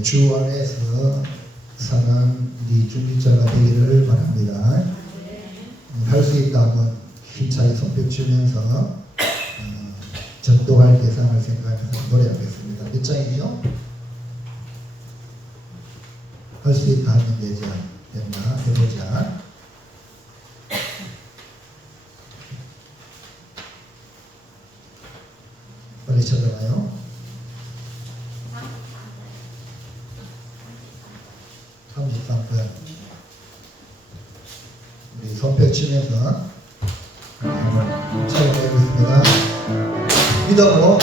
주 안에서 사는 우리 중직자가 되기를 바랍니다. 할 수 있다면 힘차게 손뼉 치면서 전도할 대상을 생각해서 노래하겠습니다. 몇 장이죠? 할 수 있다 하면 되지 않나 해보자. 빨리 찾아와요. 33번. 우리 손뼉 치면서 찾아보겠습니다. 믿음으로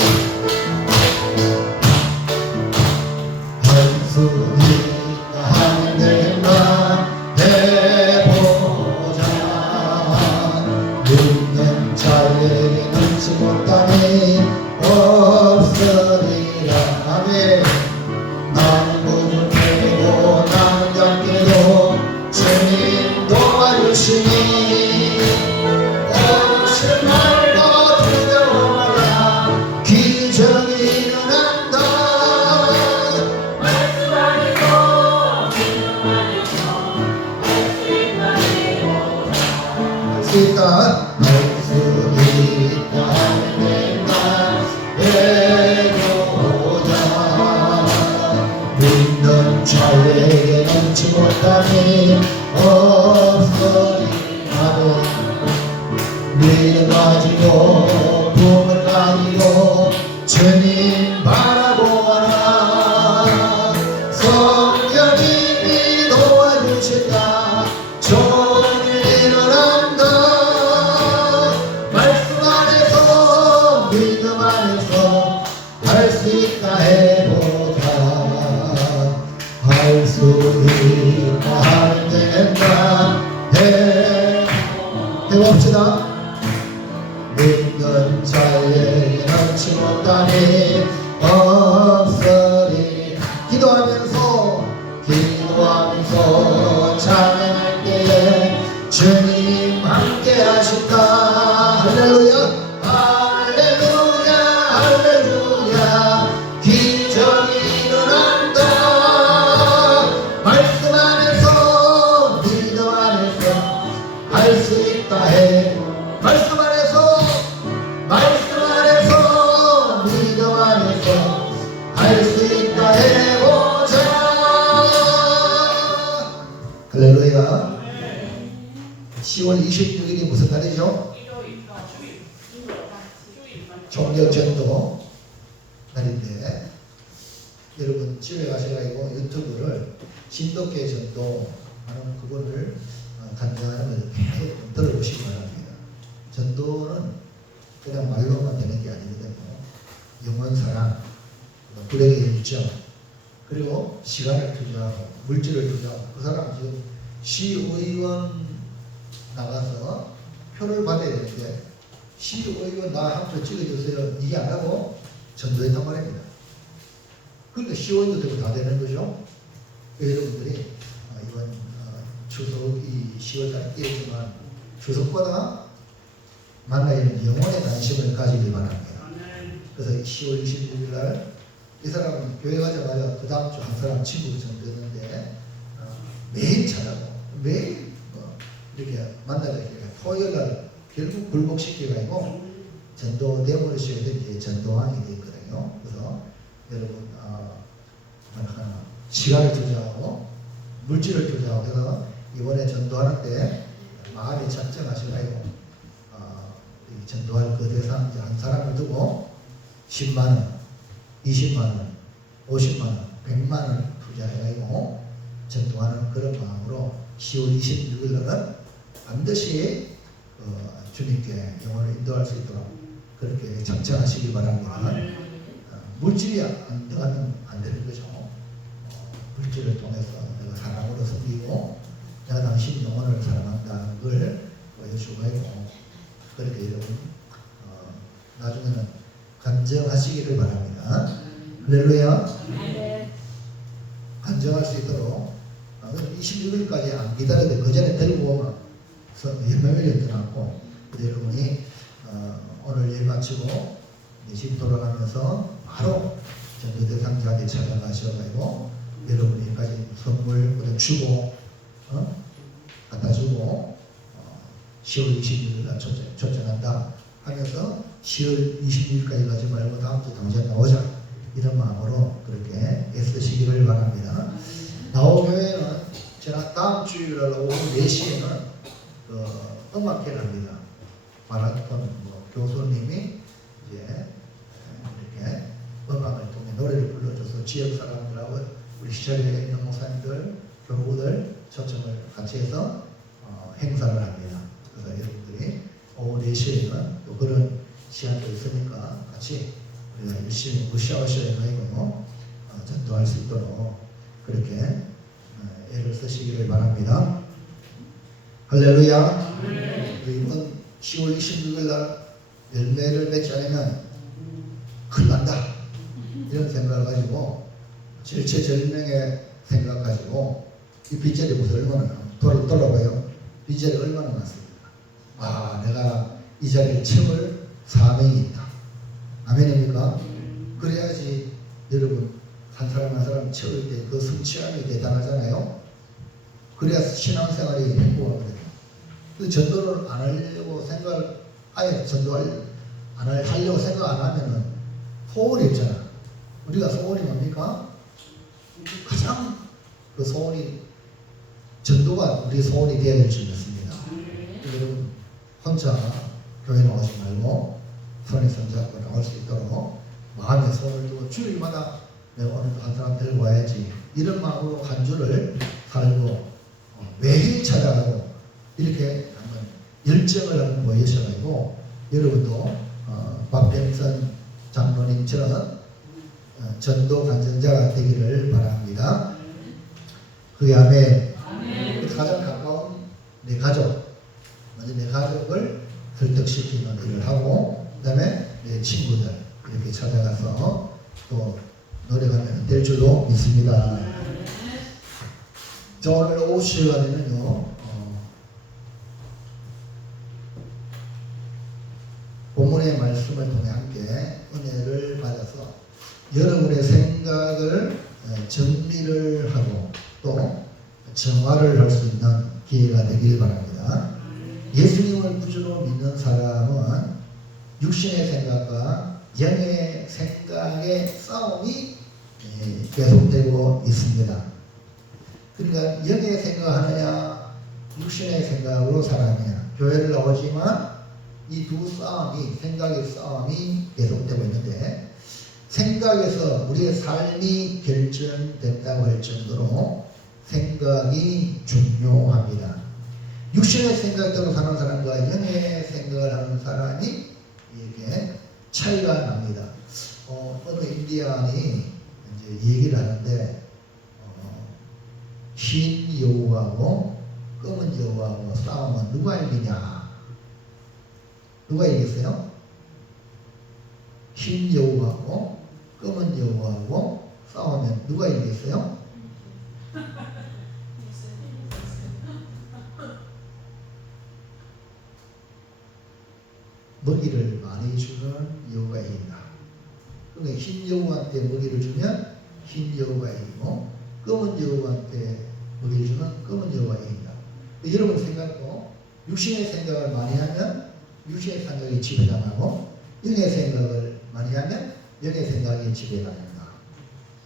할 수 있다 하는 데만 해보자. 믿는 자에게 넘지 못함이 없으리라. 아멘. 나는 몸을 베고 나는 걷기도 주님 도와주시니 오실 말고 두려워라. 기적이 일어난다. 말씀 안에서 믿음 안에서 할 수 있다. 할 수 있다 하는 데만 해보자. 믿는 자에게 넘지 못함이 없으리라. 믿음 가지고 봄을 가지고 주님 바라보아라. 성령님이 도와주신다. 좋은 일 일어난다. 말씀 안에서 믿음 안에서 할 수 있다 해보자. 할 수 있다 하는 데만 해봅시다. 믿는 자에게 넘지 못함이 없으리. 기도하면서 찬양할 때에 주님 함께 하신다. 할렐루야. 할렐루야. 할렐루야. 기적이 일어난다. 말씀 안에서 믿음 안에서 할 수 있다 해. 말씀 안에서 믿음 안에서 할 수 있다 해보자. 할렐루야. 10월 26일이 무슨 날이죠? 종려전도 날인데, 여러분 집에 가셔가지고 유튜브를 진돗개 전도 하는 그거를 간단한 걸 계속 들어보시기 바랍니다. 전도는 그냥 말로만 되는 게 아니거든요. 영혼 사랑, 불행의 일정, 그리고 시간을 투자하고 물질을 투자하고. 그 사람 지금 시의원 나가서 표를 받아야 되는데 시의원 나 한 표 찍어주세요 이게 안 하고 전도했단 말입니다. 그러니까 시의원도 되고 다 되는 거죠. 여러분들이 이번 추석이 10월달에 뛰었지만 추석보다 만나야 되는 영혼의 관심을 가지길 바랍니다. 그래서 10월 26일 날 이 사람은 교회 가자마자 그 다음 주 한 사람 친구를 전도했는데 매일 찾아고 매일 이렇게 만나야 되니까 토요일 날 결국 굴복시켜가지고 전도 내버리셔야 되는 전도왕이 되거든요. 그래서 여러분 시간을 투자하고 물질을 투자하고 해서 이번에 전도하는데 마음이 작정하셔가지고 전도할 그 대상 한 사람을 두고 10만원, 20만원, 50만원, 100만원 투자해가지고 전도하는 그런 마음으로 10월 26일 날은 반드시 주님께 영혼을 인도할 수 있도록 그렇게 작정하시기 바랍니다. 물질이 안 들어가면 안 되는 거죠. 물질을 통해서 내가 사랑으로 섬기고 내가 당신 영혼을 사랑한다는 걸 보여주고 있고, 그렇게 여러분 나중에는 간증하시기를 바랍니다. 할렐루야. 간증할 수 있도록 26일까지 안 기다려도 그 전에 데리고 오면 열매를 떠났고 여러분이 오늘 일 마치고 집 돌아가면서 바로 전도 대상자한테 찾아가셔가지고 여러분이 가진 선물 주고 갖다 주고 10월 26일날 초청한다 하면서 10월 26일까지 가지 말고 다음 주 당장 나오자 이런 마음으로 그렇게 애쓰시기를 바랍니다. 나오교회는 제가 다음 주일날 오후 4시에는 음악회를 합니다. 마라톤 교수님이 이제 이렇게 음악을 통해 노래를 불러줘서 지역 사람들하고 우리 시절에 있는 목사님들, 교우들 초청을 같이 해서 행사를 합니다. 그래서 여러분들이 오후 4시에는 또 그런 시간도 있으니까 같이 우리가 열심히 무시하셔야 하고 전도할 수 있도록 그렇게 애를 쓰시기를 바랍니다. 할렐루야. 이번 10월 26일 날 열매를 맺지 않으면 큰일 난다 이런 생각을 가지고 절체절명의 생각 가지고 이 빗자리 무슨 얼마나 돌아봐요. 빗자리 얼마나 많습니까? 내가 이 자리를 채울 사명이 있다. 아멘입니까? 그래야지 여러분 한 사람 한 사람 채울 때 그 성취감이 대단하잖아요. 그래야 신앙생활이 행복하거든요. 그 전도를 안 하려고 아예 전도를 하려고 생각 안 하면은 소원이 없잖아. 우리가 소원이 뭡니까? 가장 그 소원이 전도가 우리 소원이 되어야 될 줄 믿습니다. 여러분 혼자 교회 나오지 말고 손에 손잡고 나올 수 있도록 마음의 소원을 두고 주일마다 내가 오늘도 한 사람 데리고 와야지 이런 마음으로 한 주를 살고 매일 찾아가고 이렇게 한번 열정을 한번 보이셔가지고 여러분도 박병선 장로님처럼 전도 간증자가 되기를 바랍니다. 그 다음에 가장 가까운 내 가족, 먼저 내 가족을 설득시키는 일을 하고 그 다음에 내 친구들 이렇게 찾아가서 또 노력하면 될 줄로 믿습니다. 자, 오늘 오후 시간에는요 본문의 말씀을 통해 함께 은혜를 받아서 여러분의 생각을 정리를 하고 또 정화를 할 수 있는 기회가 되길 바랍니다. 예수님을 구주로 믿는 사람은 육신의 생각과 영의 생각의 싸움이 계속되고 있습니다. 그러니까 영의 생각하느냐 육신의 생각으로 살아가느냐 교회를 나오지만 이 두 싸움이 생각의 싸움이 계속되고 있는데 생각에서 우리의 삶이 결정된다고 할 정도로 생각이 중요합니다. 육신의 생각대로 사는 사람과 영의 생각을 하는 사람이 이게 차이가 납니다. 어느 인디안이 이제 얘기를 하는데 흰 여우하고 검은 여우하고 싸우면 누가 이기냐? 누가 이겼어요? 흰 여우하고 검은 여우하고 싸우면 누가 이겼어요? 먹이를 많이 주는 여우가 이긴다. 그러니까 흰 여우한테 먹이를 주면 흰 여우가 이기고 검은 여우한테 먹이를 주면 검은 여우가 이긴다. 여러분 생각도 육신의 생각을 많이 하면 육신의 생각이 지배당하고 영의 생각을 많이 하면 영의 생각이 지배당한다.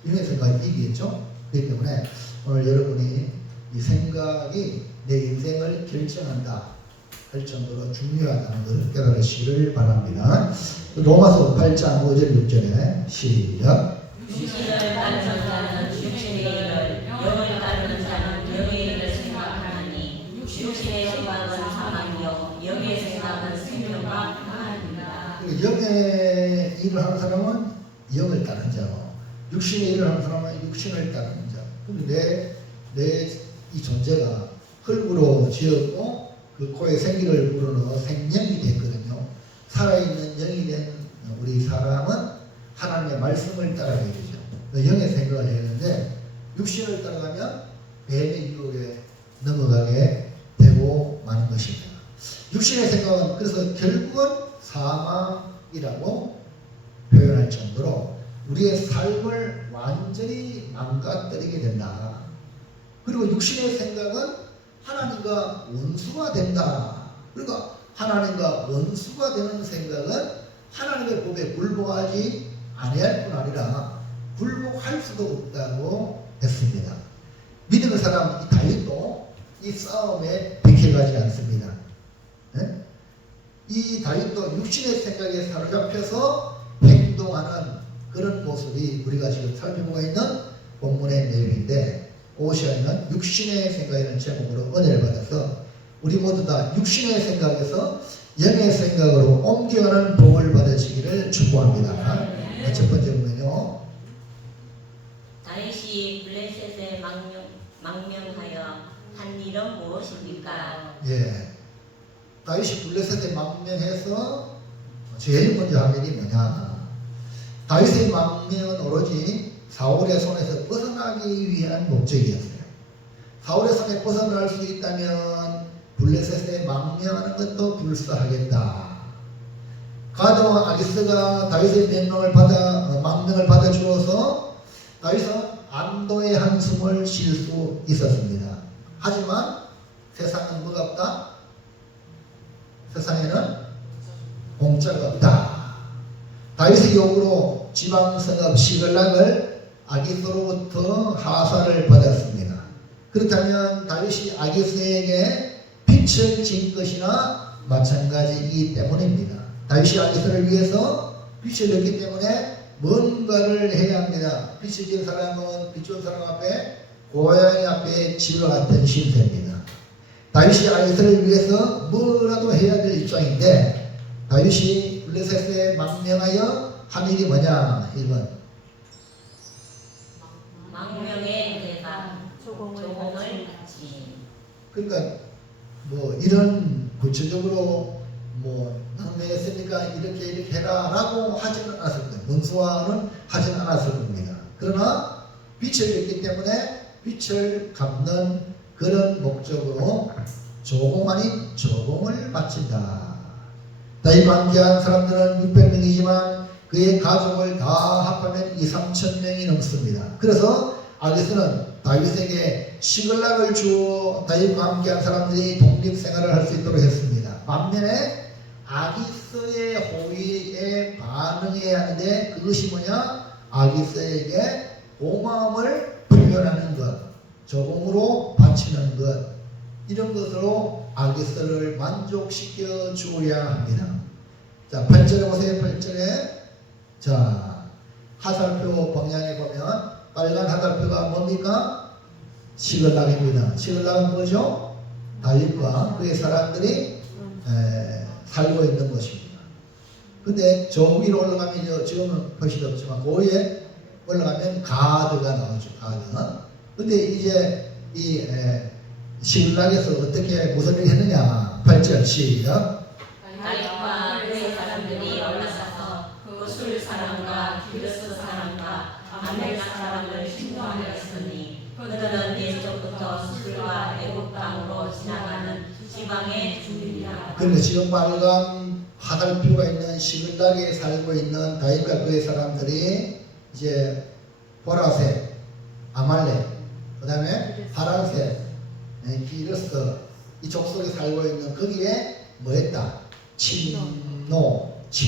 영의 생각이 이기겠죠? 그렇기 때문에 오늘 여러분이 이 생각이 내 인생을 결정한다 할 정도로 중요하다는 것을 깨달으시기를 바랍니다. 로마서 8장 5절 6절에 시작. 육신을 따르는 자는 육신의 일을, 영을 따르는 자는 영의 일을 생각하나니 육신의 생각은 사망이요 영의 생각은 생명과 평안입니다. 영의 일을 하는 사람은 영을 따르는 자고 육신의 일을 하는 사람은 육신을 따르는 자. 근데 내 이 존재가 흙으로 지었고 그 코에 생기를 불어넣어 생명이 됐거든요. 살아있는 영이 된 우리 사람은 말씀을 따라가야 되죠. 영의 생각을 해야 되는데 육신을 따라가면 뱀의 유혹에 넘어가게 되고 마는 것입니다. 육신의 생각은 그래서 결국은 사망이라고 표현할 정도로 우리의 삶을 완전히 망가뜨리게 된다. 그리고 육신의 생각은 하나님과 원수가 된다. 그러니까 하나님과 원수가 되는 생각은 하나님의 법에 굴복하지 아니할 뿐 아니라 굴복할 수도 없다고 했습니다. 믿음의 사람 이 다윗도 이 싸움에 비켜가지 않습니다. 네? 이 다윗도 육신의 생각에 사로잡혀서 행동하는 그런 모습이 우리가 지금 살펴보고 있는 본문의 내용인데, 오시아는 육신의 생각이라는 제목으로 은혜를 받아서 우리 모두 다 육신의 생각에서 영의 생각으로 옮겨가는 복을 받으시기를 축복합니다. 첫 번째 보면요, 다윗이 블레셋에 망명하여 한 일은 무엇입니까? 예, 다윗이 블레셋에 망명해서 제일 먼저 한 일이 뭐냐? 다윗의 망명은 오로지 사울의 손에서 벗어나기 위한 목적이었어요. 사울의 손에 벗어날 수 있다면 블레셋에 망명하는 것도 불사하겠다. 가드와 아기스가 다윗의 망명을 받아 주어서 다윗은 안도의 한숨을 쉴 수 있었습니다. 하지만 세상은 뭐가 없다? 세상에는 공짜가 없다. 다윗의 요구로 지방성읍 시글락을 아기스로부터 하사를 받았습니다. 그렇다면 다윗이 아기스에게 빛을 진 것이나 마찬가지이기 때문입니다. 다윗이 아기스를 위해서 빛을 냈기 때문에 뭔가를 해야 합니다. 빛을 진 사람은 빛준 사람 앞에 고양이 앞에 집과 같은 신세입니다. 다윗이 아기스를 위해서 뭐라도 해야 될 입장인데, 다윗이 블레셋에 망명하여 한 일이 뭐냐? 1번 망명의 대가 조공을 바치. 그러니까 뭐 이런 구체적으로 뭐 망명했으니까 이렇게 해라 라고 하지는 않았을 겁니다. 문수와는 하지는 않았을 겁니다. 그러나 빛을 냈기 때문에 빛을 갚는 그런 목적으로 조공 아닌 조공을 바친다. 다윗과 함께한 사람들은 600명이지만 그의 가족을 다 합하면 2,3,000명이 넘습니다. 그래서 아기스는 다윗에게 시글락을 주어 다윗과 함께한 사람들이 독립생활을 할 수 있도록 했습니다. 반면에 아기스의 호의에 반응해야 하는데 그것이 뭐냐? 아기스에게 고마움을 표현하는 것, 조공으로 바치는 것, 이런 것으로 아기스를 만족시켜 주어야 합니다. 자, 8절에 보세요. 8절에 자, 하살표 방향에 보면 빨간 하살표가 뭡니까? 시글락입니다. 시글락은 뭐죠? 다윗과 그의 사람들이 살고 있는 것입니다. 근데 저 위로 올라가면 지금은 표시도 없지만 그 위에 올라가면 가드가 나오죠. 가드. 근데 이제 이 시글락에서 어떻게 무슨 일을 했느냐? 8절 시작. 다윗과 그의 사람들이 올라가서 그 사람과 기르스 사람과 아멜렉 사람을 침공하였으니 그들은 옛적부터 술과 애국 땅으로 지나가는 지방의 주민이라. 그런데 지금 빨간 화살표가 있는 시글락에 살고 있는 다윗과 그의 사람들이 이제 보라색, 아말렉, 그 다음에 파란색, 기르스 이 족속에 살고 있는 거기에 뭐 했다? 침노했습니다.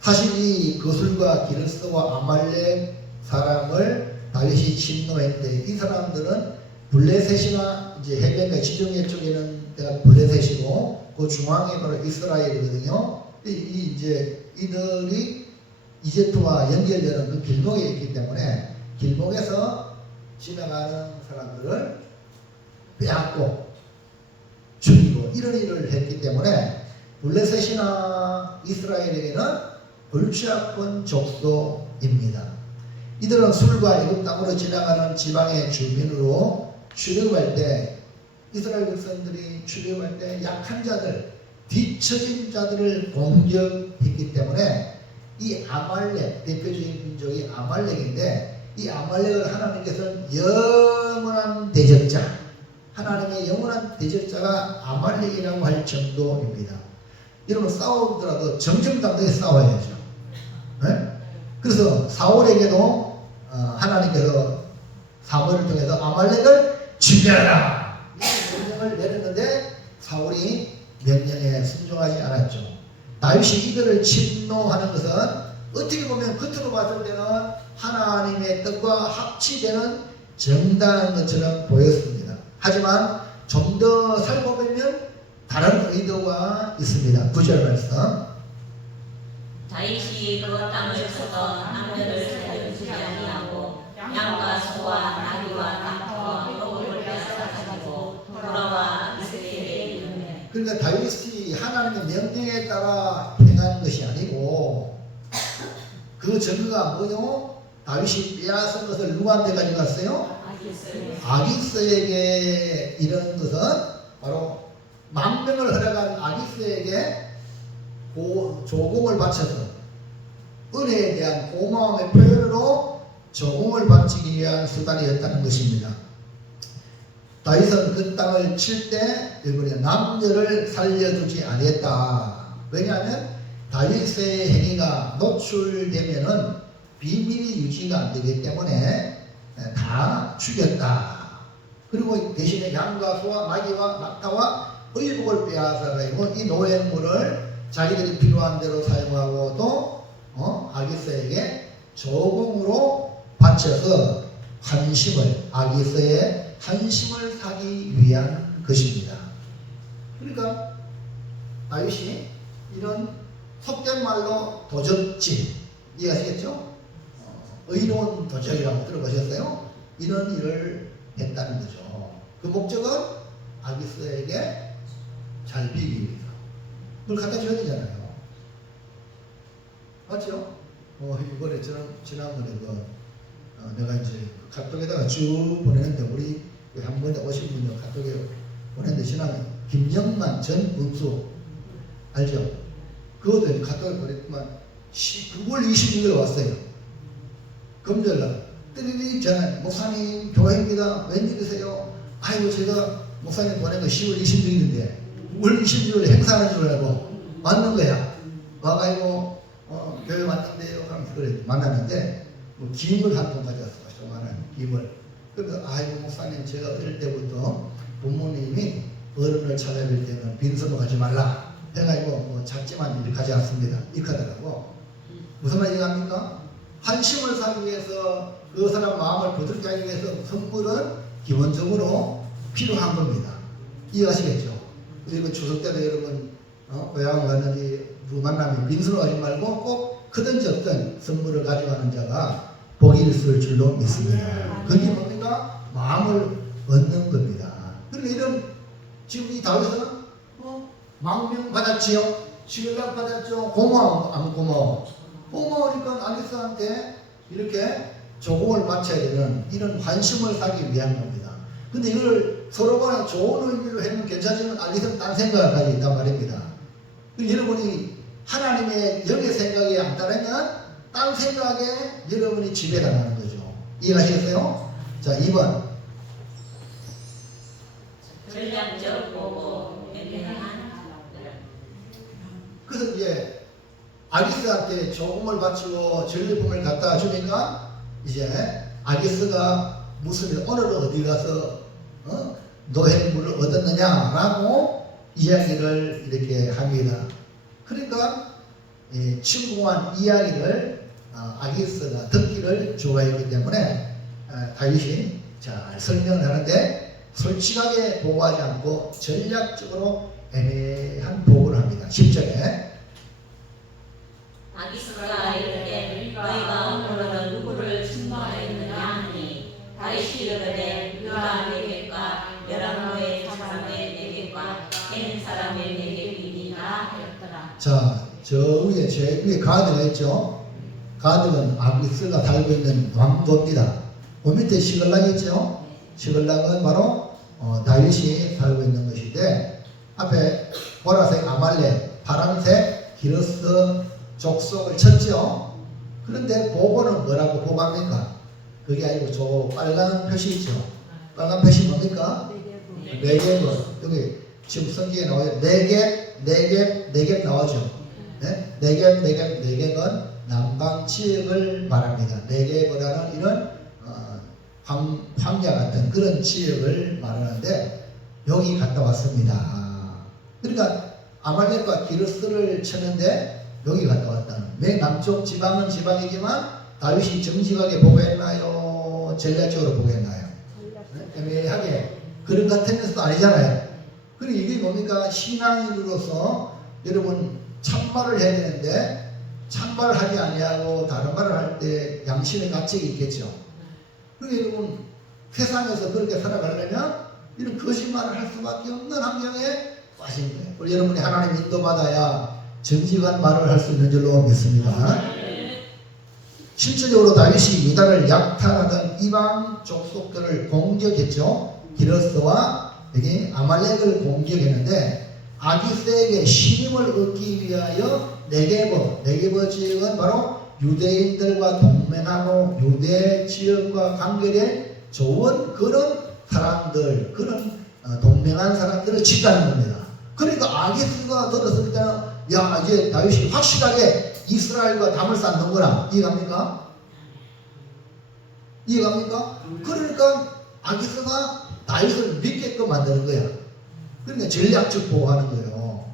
사실 이 거술과 기르스와 아말렉 사람을 다윗이 침노했는데 이 사람들은 블레셋이나 이제 해변가 지중해 쪽에는 데가 블레셋이고 그 중앙에 바로 이스라엘이거든요. 이제 이들이 이집트와 연결되는 그 길목에 있기 때문에 길목에서 지나가는 사람들을 빼앗고 죽이고 이런 일을 했기 때문에 블레셋이나 이스라엘에게는 골치 아픈 족속입니다. 이들은 술과 애굽 땅으로 지나가는 지방의 주민으로 출입할 때 이스라엘 백성들이 출입할 때 약한 자들, 뒤처진 자들을 공격했기 때문에 이 아말렉, 대표적인 민족이 아말렉인데 이 아말렉을 하나님께서는 영원한 대적자, 하나님의 영원한 대적자가 아말렉이라고 할 정도입니다. 여러분 싸우더라도 정정당당히 싸워야죠. 네? 그래서 사울에게도 하나님께서 사무엘을 통해서 아말렉을 죽여라 이런 명령을 내렸는데 사울이 명령에 순종하지 않았죠. 다윗이 이들을 침노하는 것은 어떻게 보면 겉으로 봤을 때는 하나님의 뜻과 합치되는 정당한 것처럼 보였습니다. 하지만 좀 더 살펴보면 다른 의도가 있습니다. 9절 말씀. 다윗이 그 땅에서도 남녀를 살려주지 아니하고 양과 소와 나귀와 낙타와 덕을 빼앗아 가지고 돌아와 이스라엘에 이르매. 그러니까 다윗이 하나님의 명령에 따라 행한 것이 아니고 그 증거가 뭐죠? 다윗이 빼앗은 것을 누구한테 가져갔어요? 아기스에게 이런 것은 바로 망명을 허락한 아기스에게 조공을 바쳐서 은혜에 대한 고마움의 표현으로 조공을 바치기 위한 수단이었다는 것입니다. 다윗은 그 땅을 칠 때 일본의 남녀를 살려두지 않았다. 왜냐하면 다윗의 행위가 노출되면은 비밀이 유지가 안 되기 때문에 다 죽였다. 그리고 대신에 양과 소와 나귀와 낙타와 의복을 빼앗아가지고 이 노획물을 자기들이 필요한 대로 사용하고 또 아기스에게 조공으로 바쳐서 환심을 아기스의 환심을 사기 위한 것입니다. 그러니까 다윗이 이런 속된 말로 도적질 이해하시겠죠? 의로운 도적이라고 들어보셨어요? 이런 일을 했다는 거죠. 그 목적은 아기스에게 잘 비기 위해서. 그걸 갖다 줘야 되잖아요. 맞죠? 이번에 지난번에 내가 이제 카톡에다가 쭉 보내는데 우리 한 번에 오신 분이 카톡에 보냈는데 지난 김영만 전 은수 알죠? 그것도 카톡에 보냈지만 9월 26일에 왔어요. 금요일날 뜨리리 전화 목사님 교회입니다. 웬일이세요? 아이고 제가 목사님 보낸 거 10월 26일인데 9월 26일에 행사하는 줄 알고 왔는 거야. 와가지고 교회 왔는데요 하면서 그래 만났는데 뭐 김을 한 통 가져왔어. 조그마한 김을. 그래서 아이고 목사님 제가 어릴 때부터 부모님이 어른을 찾아뵐 때는 빈손으로 가지 말라 해가지고 뭐 작지만 이렇게 가져왔습니다. 이렇게 하더라고. 무슨 말 이해합니까? 환심을 사기 위해서 그 사람 마음을 부드럽게 하기 위해서 선물은 기본적으로 필요한 겁니다. 이해하시겠죠? 그리고 추석 때도 여러분 고향을 갔는지 누구 만나면 빈손으로 가지 말고 꼭 크든지 없든 선물을 가져가는 자가 복이 있을 줄로 믿습니다. 그게 뭡니까? 마음을 얻는 겁니다. 그러니까 이런 지금 이 다윗은 망명 받았지요? 시글락 받았죠? 고마워 안 고마워? 고마우니까 아기스한테 이렇게 조공을 바쳐야 되는 이런 관심을 사기 위한 겁니다. 근데 이걸 서로 간에 좋은 의미로 하면 괜찮지만 아기스는 딴 생각을 가지고 있단 말입니다. 여러분이 하나님의 영의 생각에 안 따르면 딴 생각에 여러분이 지배당하는 거죠. 이해하시겠어요? 자, 2번. 전략적 보고 명령한. 그래서 이제 아기스한테 조공을 바치고 전리품을 갖다 주니까 이제 아기스가 무슨 오늘은 어디 가서 노획물을 얻었느냐라고 이야기를 이렇게 합니다. 그러니까 충분한 이야기를 아기스가 듣기를 좋아했기 때문에 다윗이 잘 설명을 하는데 솔직하게 보고하지 않고 전략적으로 애매한 보고를 합니다. 10절에 아기스가 이르되 너희가 오늘은 누구를 충동하였느냐 하니 다윗이 이르되 유다 내게과 여라모의 사람의 내게과 겐 사람의 내게 비니라 하였더라. 자, 저 위에 제일 위에 가드가 있죠. 가드는 아기스가 살고 있는 왕도입니다. 그 밑에 시글락이 있죠. 시글락은 바로 다윗이 살고 있는 것인데 앞에 보라색 아말렉, 파란색 기르스 족속을 쳤죠. 그런데 보고는 뭐라고 보고합니까? 그게 아니고 저 빨간 표시 있죠. 빨간 표시 뭡니까? 네겝은 여기 지금 성경에 나와요. 네겝 나오죠. 네? 네겝은 남방 지역을 말합니다. 네겝이라는 이런 황야 같은 그런 지역을 말하는데 여기 갔다 왔습니다. 그러니까 아말렉과 기르스를 쳤는데 여기 갔다 왔다는. 왜 남쪽 지방은 지방이지만 다윗이 정직하게 보고했나요? 전략적으로 보고했나요? 애매하게 그런 같으면서도 아니잖아요. 그리고 이게 뭡니까? 신앙인으로서 여러분 참말을 해야 되는데 참말을 하지 아니하고 다른 말을 할 때 양심의 가책이 있겠죠. 그러니까 여러분 세상에서 그렇게 살아가려면 이런 거짓말을 할 수밖에 없는 환경에 빠진 거예요. 우리 여러분이 하나님 인도받아야 정직한 말을 할 수 있는 줄로 믿습니다. 실질적으로 다윗이 유다를 약탈하던 이방 족속들을 공격했죠. 기르스와 여기 아말렉을 공격했는데 아기스에게 신임을 얻기 위하여 네게버 지역은 바로 유대인들과 동맹하고 유대 지역과 관계된 좋은 그런 사람들, 그런 동맹한 사람들을 짓다는 겁니다. 그러니까 아기스가 들었을 때는 야 이제 다윗이 확실하게 이스라엘과 담을 쌓는구나. 이해갑니까? 이해갑니까? 그러니까 아기스가 다윗을 믿게끔 만드는 거야. 그러니까 전략적 보호하는 거예요.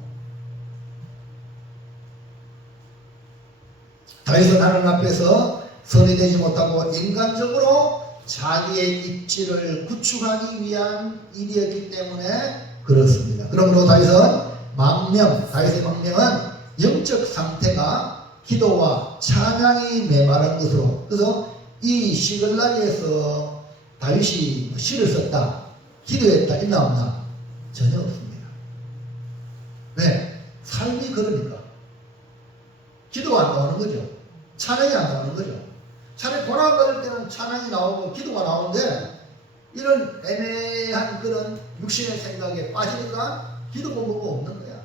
다윗은 하나님 앞에서 선이 되지 못하고 인간적으로 자기의 입지를 구축하기 위한 일이었기 때문에 그렇습니다. 그러므로 다윗의 망명은 영적 상태가 기도와 찬양이 메마른 것으로, 그래서 이 시글락에서 다윗이 시를 썼다, 기도했다 있나 없나? 전혀 없습니다. 왜? 삶이 그러니까 기도가 안 나오는 거죠. 찬양이 안 나오는 거죠. 차라리 고난 받을 때는 찬양이 나오고 기도가 나오는데 이런 애매한 그런 육신의 생각에 빠지니까 기도 공부가 없는 거야.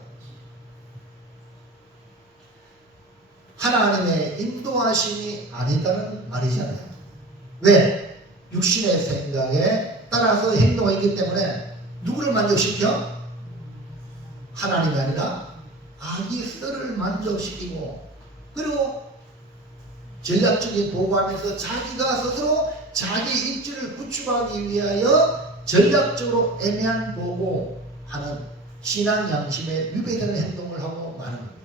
하나님의 인도하심이 아니다는 말이잖아요. 왜? 육신의 생각에 따라서 행동하기 때문에 누구를 만족시켜? 하나님이 아니라 아기스를 만족시키고, 그리고 전략적인 보고하면서 자기가 스스로 자기 입지를 구축하기 위하여 전략적으로 애매한 보고하는 신앙 양심에 위배되는 행동을 하고 마는 겁니다.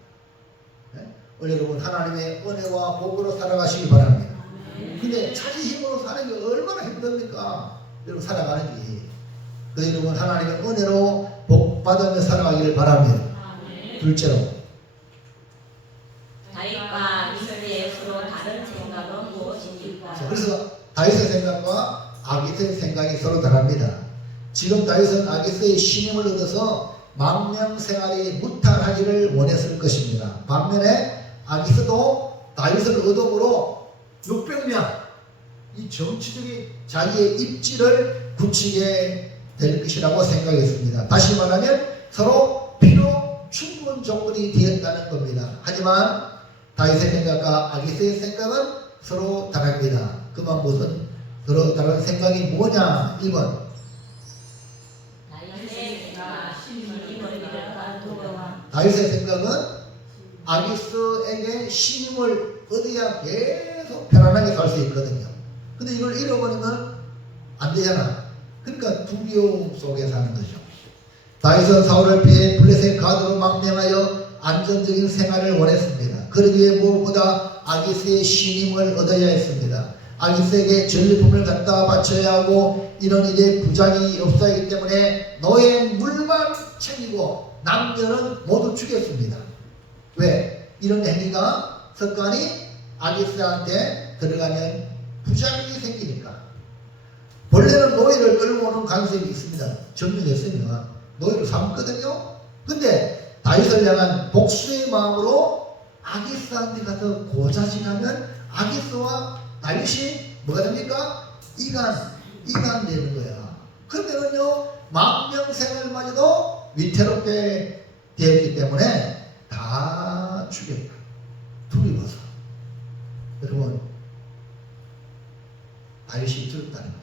네? 오늘 여러분 하나님의 은혜와 복으로 살아가시기 바랍니다. 근데 자기 힘으로 사는 게 얼마나 힘듭니까? 여러분 살아가는지. 그래서 여러분 하나님의 은혜로 복 받으며 살아가기를 바랍니다. 둘째로, 다윗과 이스라엘의 서로 다른 생각은 무엇입니까? 그래서 다윗의 생각과 아기스의 생각이 서로 다릅니다. 지금 다윗은 아기스의 신임을 얻어서 망명 생활이 무탈하기를 원했을 것입니다. 반면에 아기스도 다윗을 얻음으로 600명 이 정치적인 자기의 입지를 굳히게 될 것이라고 생각했습니다. 다시 말하면 서로 필요 충분 조건이 되었다는 겁니다. 하지만 다윗의 생각과 아기스의 생각은 서로 다릅니다. 그만 무슨 서로 다른 생각이 뭐냐? 1번 다윗의 생각은 아기스에게 신임을 얻어야 계속 편안하게 살 수 있거든요. 근데 이걸 잃어버리면 안 되잖아. 그러니까 두려움 속에 사는 거죠. 다윗은 사울을 피해 블레셋 가드로 망명하여 안정적인 생활을 원했습니다. 그러기 위해 무엇보다 아기스의 신임을 얻어야 했습니다. 아기스에게 전리품을 갖다 바쳐야 하고 이런 일에 부장이 없어야 하기 때문에 너의 물만 챙기고 남녀는 모두 죽였습니다. 왜? 이런 행위가 습관이 아기스한테 들어가면 부작용이 생기니까. 원래는 노예를 끌고 오는 관습이 있습니다. 점령했으면 노예를 삼거든요. 근데 다윗을 향한 복수의 마음으로 아기스한테 가서 고자질하면 아기스와 다윗이 뭐가 됩니까? 이간 되는 거야. 그러면은요 망명생활마저도 위태롭게 되었기 때문에 다 죽였다. 여러분, 다윗이 두렵다는 거죠.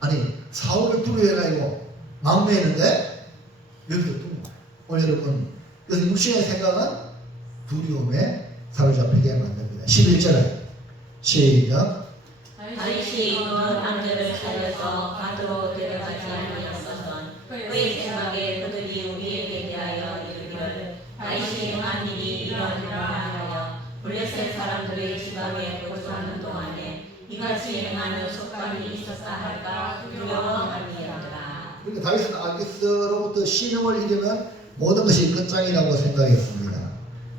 아니, 사울을 두려워해가지고 망명했는데 여기서 두려워. 오늘 여러분, 그래서 육신의 생각은 두려움에 사로잡히게 만듭니다. 11절에 시작. 다윗이 그 남자를 살려서 가드로 데려가지 아니하였거든. 그의 생각에 그들이 우리에게 대하여 이르기를 다윗이 행한 일이 이러하리라 하여 블레셋 사람들의 지방에 거주하는 동안에 이같이 행하는 습관이 있었다 할까 두려워함이었더라. 그러니까 다윗은 아기스로부터 신용을 잃으면 모든 것이 끝장이라고 생각했습니다.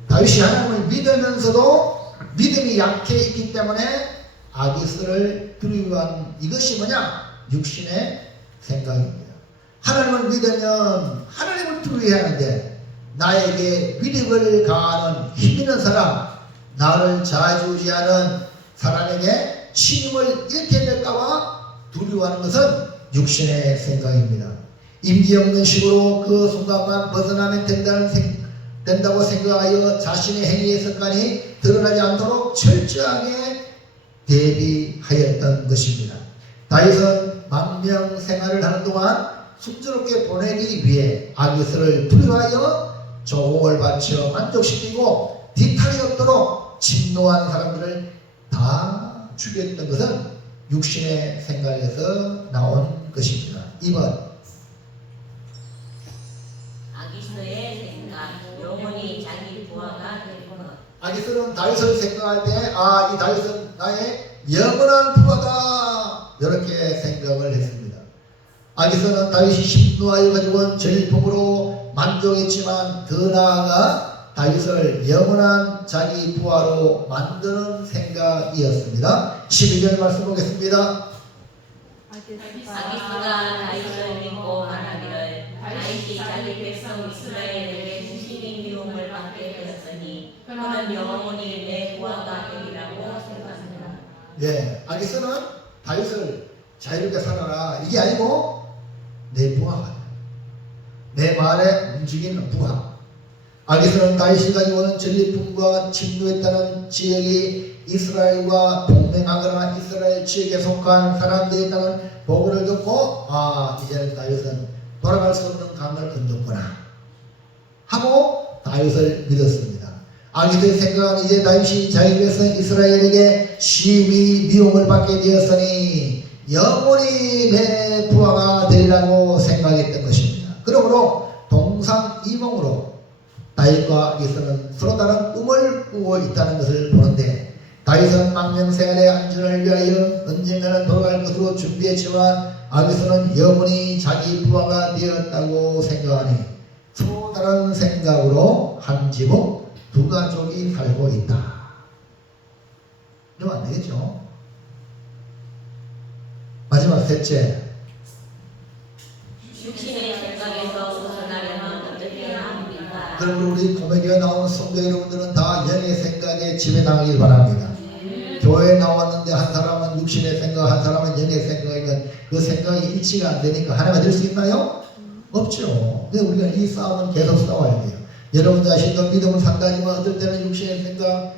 다윗이 하나님을 믿으면서도 믿음이 약해 있기 때문에 아기스를 두려워한 이것이 뭐냐? 육신의 생각입니다. 하나님을 믿으면 하나님을 두려워해야 하는데 나에게 위력을 가하는 힘 있는 사람, 나를 좌지우지하는 사람에게 신임을 잃게 될까봐 두려워하는 것은 육신의 생각입니다. 임기 없는 식으로 그 순간만 벗어나면 된다고 생각하여 자신의 행위의 습관이 드러나지 않도록 철저하게 대비하였던 것입니다. 다윗은 망명 생활을 하는 동안 순조롭게 보내기 위해 아기스를 두려워하여 조공을 바쳐 만족시키고 뒤탈이 없도록 진노한 사람들을 다 죽였던 것은 육신의 생각에서 나온 것입니다. 2번 아기스의 생각, 영혼이 자기 부하가 될 것. 아기스는 다윗을 생각할 때 이 다윗은 나의 영원한 부하다 이렇게 생각을 했습니다. 아기스는 다윗이 심노하여 가지고 온 전리품으로 만족했지만 더 나아가 다윗을 영원한 자기 부하로 만드는 생각이었습니다. 12절 말씀 보겠습니다. 아기스가 다윗을 믿고 말하기를 다윗이 자기 백성 이스라엘에게 신실히 미움을 받게 되었으니 그는 영원히 내 부하가 되리라고 생각합니다. 예, 아기스는 다윗을 자유롭게 살아라 이게 아니고 내 부하가 내 말에 움직이는 부하. 아기스는 다윗이 가지고 오는 전리품과 침노했다는 지역이 이스라엘과 동맹하거나 이스라엘 지역에 속한 사람들이라는 보고를 듣고 이제는 다윗은 돌아갈 수 없는 강을 건넜구나 하고 다윗을 믿었습니다. 아기스의 생각은 이제 다윗이 자기 백성 이스라엘에게 심히 미움을 받게 되었으니 영원히 내 부하가 되리라고 생각했던 것입니다. 그러므로 동상이몽으로 다윗과 아기스는 서로 다른 꿈을 꾸고 있다는 것을 보는데 다윗은 망명생활의 안전을 위하여 언젠가는 돌아갈 것으로 준비했지만 아기스는 영원히 자기 부하가 되었다고 생각하니 서로 다른 생각으로 한 지붕 두 가족이 살고 있다. 이러면 안 되겠죠. 마지막 셋째, 육신의 생각에서 벗어나려면 어떻게 해야 합니까? 그러므로 우리 고백에 나온 성도 여러분들은 다 영의 생각에 지배당하길 바랍니다. 교회에 나왔는데 한 사람은 육신의 생각, 한 사람은 영의 생각이면 그 생각이 일치가 안 되니까 하나가 될 수 있나요? 없죠. 근데 우리가 이 싸움은 계속 싸워야 돼요. 여러분 자신도 믿음을 산다지만 어떨 때는 육신의 생각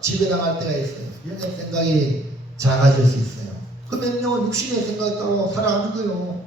지배당할 때가 있어요. 영의 생각이 작아질 수 있어요. 그러면요 육신의 생각에 따라 살아가는 거예요.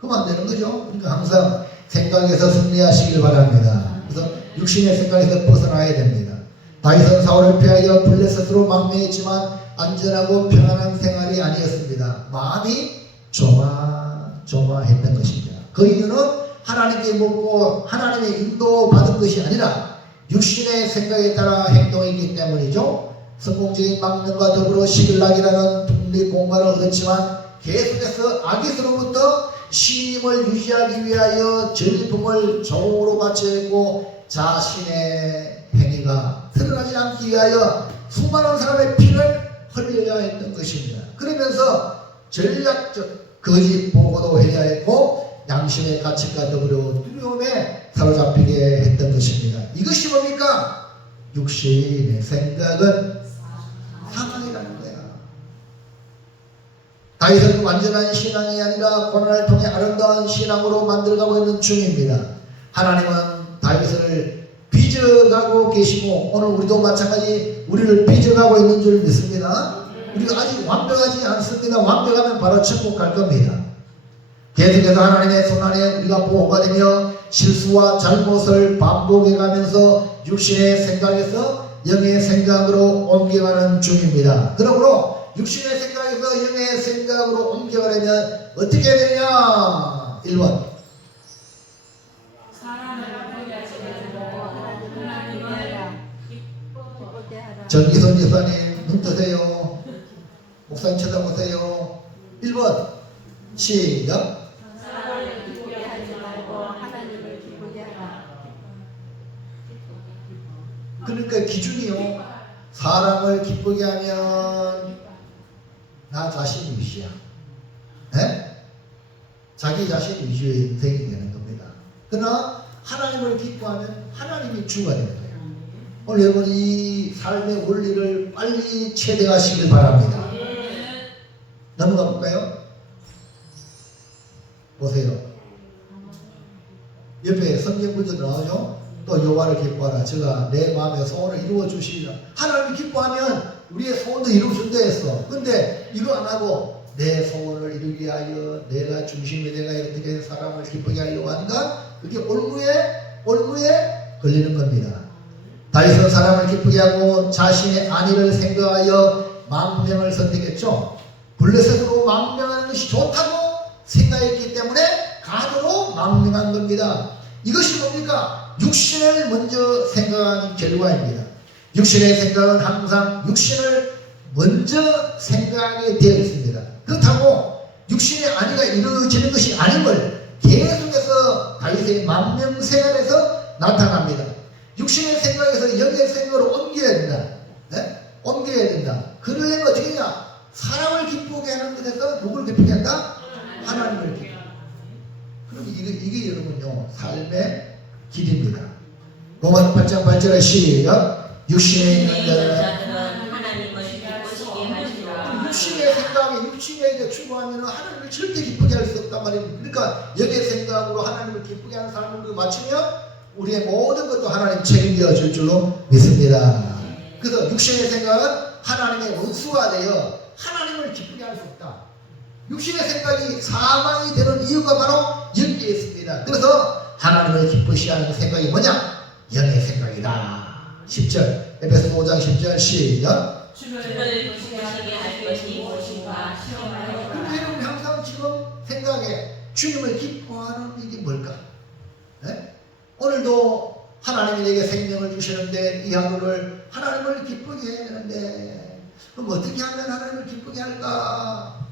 그러면 안 되는 거죠. 그러니까 항상 생각에서 승리하시길 바랍니다. 그래서 육신의 생각에서 벗어나야 됩니다. 다윗은 사울을 피하여 블레셋으로 망명했지만 안전하고 평안한 생활이 아니었습니다. 마음이 조마조마했던 것입니다. 그 이유는 하나님께 묻고 하나님의 인도 받은 것이 아니라 육신의 생각에 따라 행동했기 때문이죠. 성공적인 망명과 더불어 시글락이라는 독립공간을 얻었지만 계속해서 아기스로부터 신임을 유지하기 위하여 전리품을 종으로 바쳐했고 자신의 행위가 드러나지 않기 위하여 수많은 사람의 피를 흘려야 했던 것입니다. 그러면서 전략적 거짓 보고도 해야 했고 양심의 가치과 더불어 두려움에 사로잡히게 했던 것입니다. 이것이 뭡니까? 육신의 생각은 사망이라는 거야. 다윗은 완전한 신앙이 아니라 고난을 통해 아름다운 신앙으로 만들어가고 있는 중입니다. 하나님은 다윗을 빚어가고 계시고 오늘 우리도 마찬가지 우리를 빚어가고 있는 줄 믿습니다. 우리가 아직 완벽하지 않습니다. 완벽하면 바로 천국 갈 겁니다. 계속해서 하나님의 손안에 우리가 보호가 되며 실수와 잘못을 반복해가면서 육신의 생각에서 영의 생각으로 옮겨가는 중입니다. 그러므로 육신의 생각에서 영의 생각으로 옮겨가려면 어떻게 해야 되냐? 1번 전기선 여사님 눈 뜨세요. 목사님 쳐다보세요. 1번 시작. 사람을 기쁘게 하지 말고 하나님을 기쁘게 하라. 그러니까 기준이요. 사람을 기쁘게 하면 나 자신 위시야. 네? 자기 자신 위주의 인생이 되는 겁니다. 그러나 하나님을 기뻐하면 하나님이 주가 되는 거예요. 오늘 여러분 이 삶의 원리를 빨리 체득하시길 바랍니다. 넘어가 볼까요? 보세요. 옆에 성경 구절 나오죠? 또 여호와를 기뻐하라. 저가 내 마음의 소원을 이루어 주시리라. 하나님을 기뻐하면 우리의 소원도 이루어준다 했어. 근데 이거 안 하고 내 소원을 이루기 위하여 내가 중심이 내가 이렇게 사람을 기쁘게 하려고 하니까 그게 올무에 걸리는 겁니다. 다윗은 사람을 기쁘게 하고 자신의 안위를 생각하여 망명을 선택했죠. 블레셋으로 망명하는 것이 좋다고 생각했기 때문에 가도로 망명한 겁니다. 이것이 뭡니까? 육신을 먼저 생각하는 결과입니다. 육신의 생각은 항상 육신을 먼저 생각하게 되어 있습니다. 그렇다고 육신의 안위가 이루어지는 것이 아님을 계속해서 다윗의 망명 생활에서 나타납니다. 육신의 생각에서 영의 생각으로 옮겨야 된다. 네? 옮겨야 된다. 그러려면 어떻게 하냐? 사람을 기쁘게 하는 것에서 누구를 기쁘게 한다? 하나님을 기쁘게 한다. 그럼 이게 여러분요 삶의 길입니다. 로마서 8장 8절에 시작. 육신에 있는 자들은 하나님을 기쁘시게 할지라. 육신의 생각에 육신에 추구하면 하나님을 절대 기쁘게 할 수 없단 말입니다. 그러니까 영의 생각으로 하나님을 기쁘게 하는 사람을 맞추면 우리의 모든 것도 하나님 책임져 줄 줄로 믿습니다. 그래서 육신의 생각은 하나님의 원수가 되어 하나님을 기쁘게 할 수 없다. 육신의 생각이 사망이 되는 이유가 바로 여기에 있습니다. 그래서 하나님을 기쁘시 하는 생각이 뭐냐? 영의 생각이다. 10절 에베소 5장 10절 시작. 주를 기쁘시게 할 것이 무엇인가 시험하여 그럼 여러분 항상 지금 생각에 주님을 기뻐하는 일이 뭘까? 네? 오늘도 하나님이 내게 생명을 주시는데 이 하루를 하나님을 기쁘게 해야 되는데 그럼 어떻게 하면 하나님을 기쁘게 할까?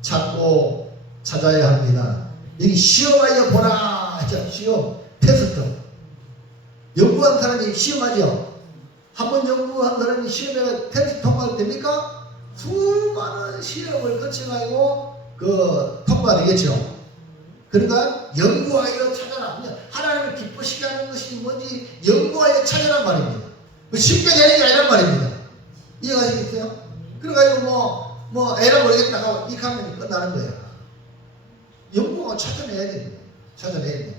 찾고 찾아야 합니다. 여기 시험하여 보라 했죠. 시험, 테스트. 연구한 사람이 시험하죠. 한번 연구한 사람이 시험에 테스트 통과가 됩니까? 수많은 시험을 거쳐가지고 통과되겠죠. 그러니까 연구하여 찾아라. 하나님을 기쁘시게 하는 것이 뭔지 연구하여 찾아란 말입니다. 쉽게 되는 게 아니란 말입니다. 이해가시겠어요? 그래가지고 에라 모르겠다 하고 이 하면 끝나는 거야. 연구가 찾아내야 됩니다. 찾아내야 됩니다.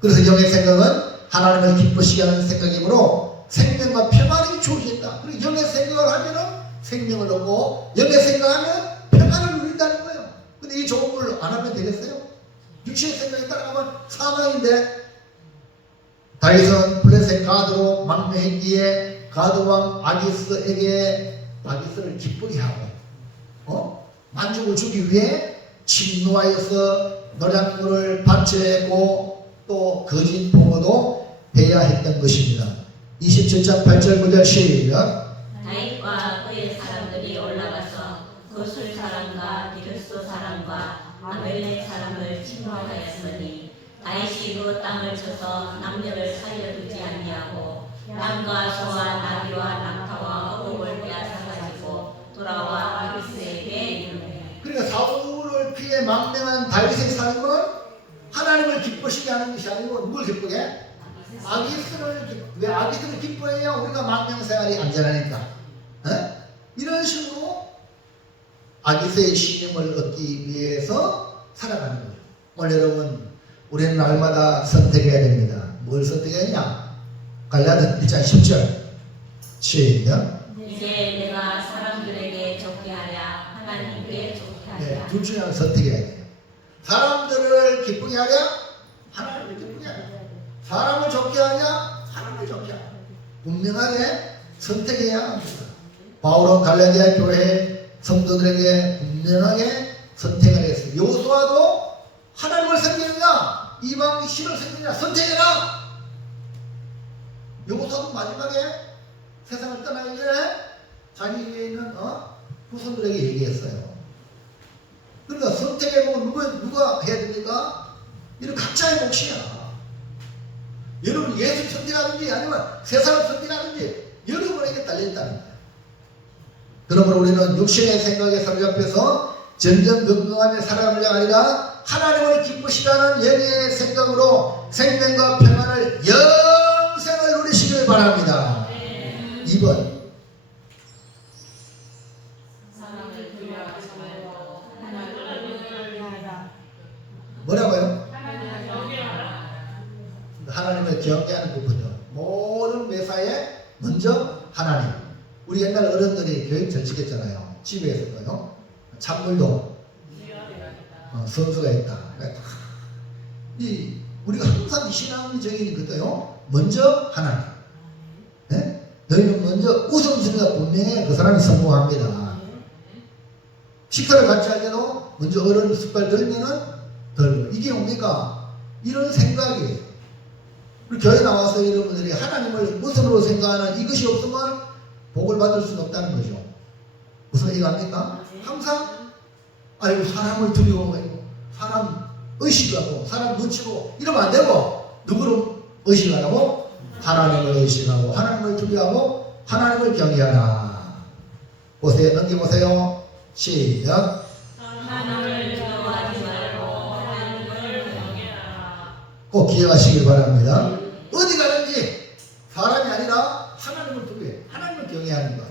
그래서 영의 생각은 하나님을 기쁘시게 하는 생각이므로 생명과 평안이 주어진다. 그리고 영의 생각을 하면은 생명을 얻고 영의 생각하면 평안을 누린다는 거예요. 근데 이 좋은 걸 안 하면 되겠어요? 육신의 생각에 따라가면 사망인데 다윗은 블레셋 가드로 망명했기에 가드왕 아기스에게 아기스를 기쁘게 하고 만족을 주기 위해 침노하여서 노량물을 바쳐했고 또 거짓 보고도 해야 했던 것입니다. 27장 8절 9절 시작. 다윗과 그의 사람들이 올라가서 거술 사람과 디르소 사람과 아벨렉 사람을 침노하였으니 다윗이 그 땅을 쳐서 남녀를 살려두지 아니하고 양과 소와 나귀와 낙타와 호흡을 빼앗아가지고 돌아와 아기스에게 이르매. 그러니까 사울을 피해 망명한 다윗의 삶은 하나님을 기쁘시게 하는 것이 아니고 누굴 기쁘게? 왜 아기스를 기뻐해야 우리가 망명 생활이 안전하니까. 이런 식으로 아기스의 신임을 얻기 위해서 살아가는 거죠. 오늘 여러분 우리는 날마다 선택해야 됩니다. 뭘 선택했냐? 갈라디아 1장 10절 시작. 이제 내가 사람들에게 좋게 하랴 하나님께 좋게 하랴. 둘 중에 하나 선택해야 돼요. 사람들을 기쁘게 하랴? 하나님을 기쁘게 하랴. 사람을 좋게 하냐? 하나님을 좋게 하랴. 분명하게 선택해야 합니다. 바울은 갈라디아 교회 성도들에게 분명하게 선택을 했어요. 여호수아도 하나님을 섬기느냐 이방 신을 섬기느냐 선택해라. 여호수아도 마지막에 세상을 떠나기 전에 자기 위에 있는 후손들에게 얘기했어요. 그러니까 선택해보면 누가 해야 됩니까? 이런 각자의 몫이야. 여러분 예수 선택하든지 아니면 세상을 선택하든지 여러분에게 달려있다는 거야. 그러므로 우리는 육신의 생각에 사로잡혀서 점점 건강하며 살아가는 아니라 하나님을 기쁘시게 하는 영의 생각으로 생명과 평안을 영생을 누리시길 바랍니다. 2번 사람을 두려워하지 말고 하나님을 경외하라. 뭐라고요? 하나님을 경외하라. 하나님을 경외하는 것부터 모든 매사에 먼저 하나님. 우리 옛날 어른들이 교육 절칙했잖아요. 집에서도요. 찬물도 선수가 있다. 그러니까 우리가 항상 신앙적인 것도요. 먼저 하나님. 네? 너희는 먼저 웃음소리가 분명해 그 사람이 성공합니다. 식사를 같이 할 때도 먼저 어른 숟갈 들면은 덜고 이게 뭡니까? 이런 생각이에요. 우리 교회 나와서 여러분들이 하나님을 우선으로 생각하는 이것이 없으면 복을 받을 수는 없다는 거죠. 무슨 얘기가 합니까? 항상 아이고 사람을 두려워하고 사람 의식하고 사람 눈치고 이러면 안 되고 누구를 의식하라고? 하나님을 의식하고 하나님을 두려워하고 하나님을 경외하라. 보세요. 넘겨보세요. 시작. 하나님을 두려워하지 말고 하나님을 경외하라. 꼭 기억하시길 바랍니다. 어디 가든지 사람이 아니라 하나님을 두려워해. 하나님을 경외하는 것.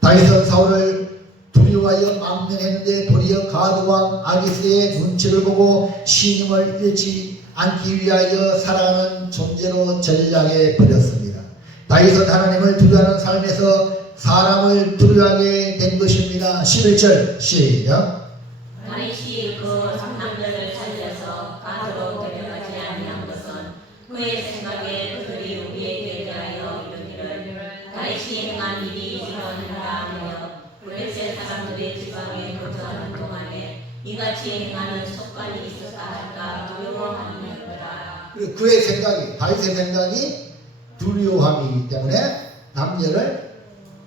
다윗은 사울을 두려워하여 망명했는데 도리어 가드왕 아기스의 눈치를 보고 신임을 잃지 않기 위하여 살아가는 존재로 전략해 버렸습니다. 다윗은 하나님을 두려워하는 삶에서 사람을 두려워하게 된 것입니다. 11절 시작. 다윗이 그 장남들을 살려서 가드로 데려가지 아니한 것은 그의 생각에 그들이 우리에게 대하여 이르기를 다윗이 행한 일이 이러하니라 하며 블레셋 사람들의 지방에 거주하는 동안에 이같이 행하는 습관이 있었다 할까 두려워함이었더라. 그리고 그의 생각이 다윗의 생각이 두려움이기 때문에 남녀를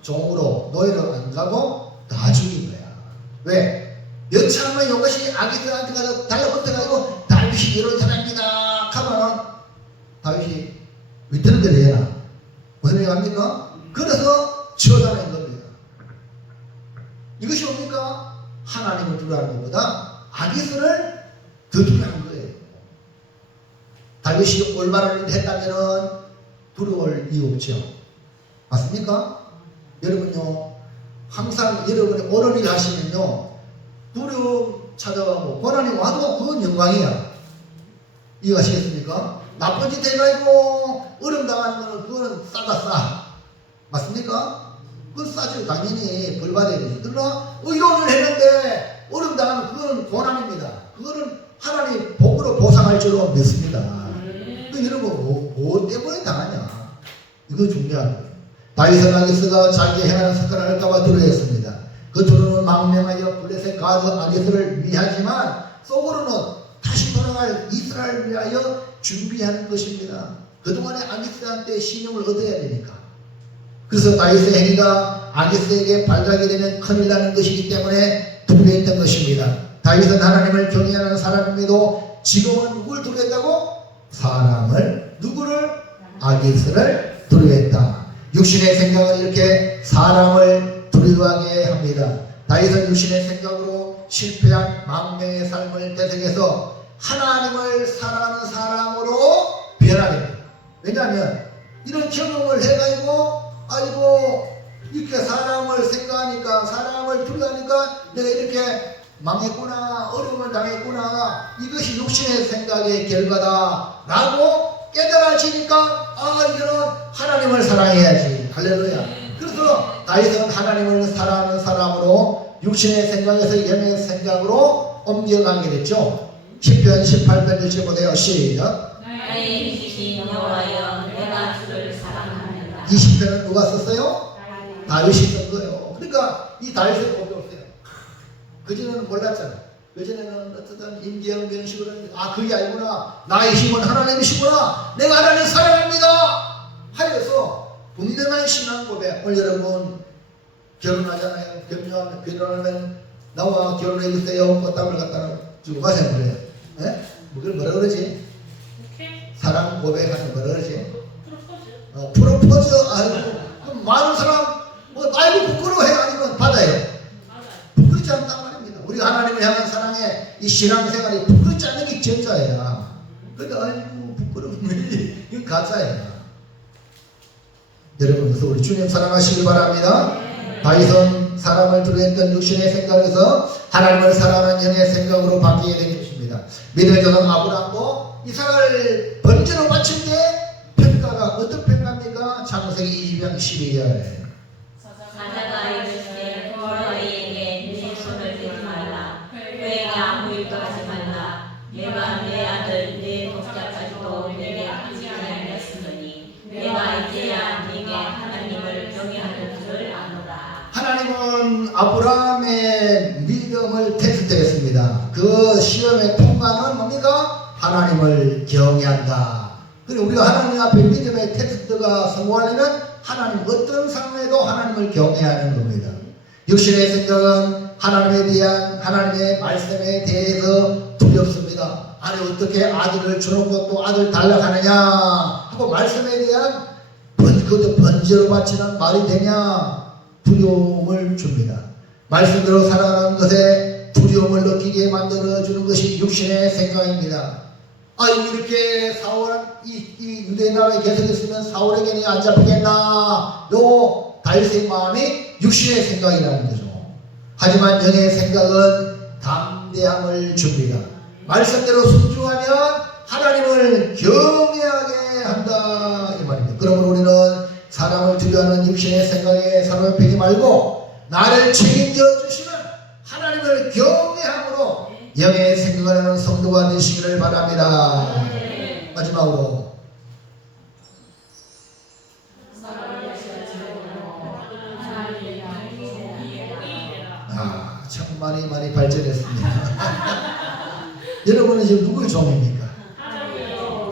종으로 노예로 안 가고 다 죽인 거야. 왜? 여차하면 이것이 아기들한테 가서 달라붙어가지고 다윗이 이런 사람입니다 하면은 다윗이 위태는 대로 해라. 무슨 얘기 합니까? 그래서 처단한 겁니다. 이것이 뭡니까? 하나님을 두려워하는 것보다 아기들을 더 두려워하는 거예요. 다윗이 올바른 일을 했다면 두려울 이유 없죠. 맞습니까? 여러분요, 항상 여러분이 옳은 일 하시면요, 두려움 찾아가고 고난이 와도 그건 영광이야. 이해하시겠습니까? 나쁜 짓 해가지고 어려움 당하는 거는 그거는 싸가 싸. 맞습니까? 그건 싸죠. 당연히 벌 받아야 되죠. 그러나 의로운 일을 했는데 어려움 당하면 그거는 고난입니다. 그거는 하나님 복으로 보상할 줄로 믿습니다. 여러분 뭐 때문에 당하냐? 이거 중요한 거예요. 다윗은 아기스가 자기 행하는 습관을 할까봐 두려워했습니다. 그 두려움은 망명하여 블레셋 가드 아기스를 위하지만 속으로는 다시 돌아갈 이스라엘을 위하여 준비하는 것입니다. 그동안에 아기스한테 신용을 얻어야 되니까. 그래서 다윗의 행위가 아기스에게 발각이 되면 큰일 나는 것이기 때문에 두려워했던 것입니다. 다윗은 하나님을 경외하는 사람임에도 지금은 누굴 두려워했다고? 사람을. 누구를? 아기스를 두려워했다. 육신의 생각은 이렇게 사람을 두려워하게 합니다. 다윗은 육신의 생각으로 실패한 망명의 삶을 되새겨서 하나님을 사랑하는 사람으로 변화됩니다. 왜냐하면 이런 경험을 해가지고 아이고 이렇게 사람을 생각하니까 사람을 두려워하니까 내가 이렇게 망했구나 어려움을 당했구나 이것이 육신의 생각의 결과다 라고 깨달아지니까 이제는 하나님을 사랑해야지. 할렐루야. 그래서 다윗은 하나님을 사랑하는 사람으로 육신의 생각에서 영의 생각으로 옮겨가게 됐죠. 10편 18편 읽어보세요. 시작. 나의 주신 여호와여 내가 주를 사랑합니다. 20편은 누가 썼어요? 다윗이 쓴 거예요. 그러니까 이 다윗의 복이 없어요. 그전에는 몰랐잖아. 그전에는 어떤 임기응변식으로 그게 아니구나. 나의 힘은 하나님이시구나. 내가 하나님을 사랑합니다. 하여서 분명한 신앙 고백. 오늘 여러분 결혼하잖아요. 결혼하면 나와 결혼해 주세요. 꽃다발 갖다 주고 가세요. 그래요. 예? 그걸 뭐라 그러지? 사랑 고백하는 뭐라 그러지? 프로포즈. 아이고 많은 사람 아이고 부끄러워해. 아니면 받아요. 부끄럽지 않단 말입니다. 우리 하나님을 향한 사랑의 이 신앙생활이 부끄럽지 않는 게 전자야. 그러니까 아이고 부끄러움이 이건 가짜야. 여러분 그래서 우리 주님 사랑하시길 바랍니다. 다윗은 사람을 두려워했던 육신의 생각에서 하나님을 사랑하는 영의 생각으로 바뀌게 된 것입니다. 믿음의 조상 아브라함도 이삭을 번제로 바친 게 평가가 어떤 평가입니까? 창세기 22장 12절. 사자가 이르시되 너희에게 네 손을 대지 말라. 그에게 아무 일도 하지 말라. 내가 내 아들 내 독자까지도 내게 하지 아니하였으니 내가 이제야 네게 하나님을 경외하는 줄을 아노라. 하나님은 아브라함의 믿음을 테스트했습니다. 그 시험의 통과는 뭡니까? 하나님을 경외한다. 그리고 우리가 하나님 앞에 믿음의 테스트가 성공하려면 하나님 어떤 상황에도 하나님을 경외하는 겁니다. 육신의 생각은 하나님에 대한 하나님의 말씀에 대해서 두렵습니다. 아니 어떻게 아들을 주놓고 또 아들 달라하느냐 하고 말씀에 대한 그것도 번제로 바치는 말이 되냐 두려움을 줍니다. 말씀대로 살아가는 것에 두려움을 느끼게 만들어주는 것이 육신의 생각입니다. 아이고 이렇게 이 유대 나라에 계속했으면 사울에게는 안 잡히겠나. 요 다윗의 마음이 육신의 생각이라는 거죠. 하지만 영의 생각은 담대함을 줍니다. 말씀대로 순종하면 하나님을 경외하게 한다 이 말입니다. 그러므로 우리는 사람을 두려워하는 육신의 생각에 사로잡히지 말고 나를 책임져 주시는 하나님을 경외함으로 영의 생각을 하는 성도가 되시기를 바랍니다. 마지막으로 참 많이 발전했습니다. 여러분은 지금 누구의 종입니까?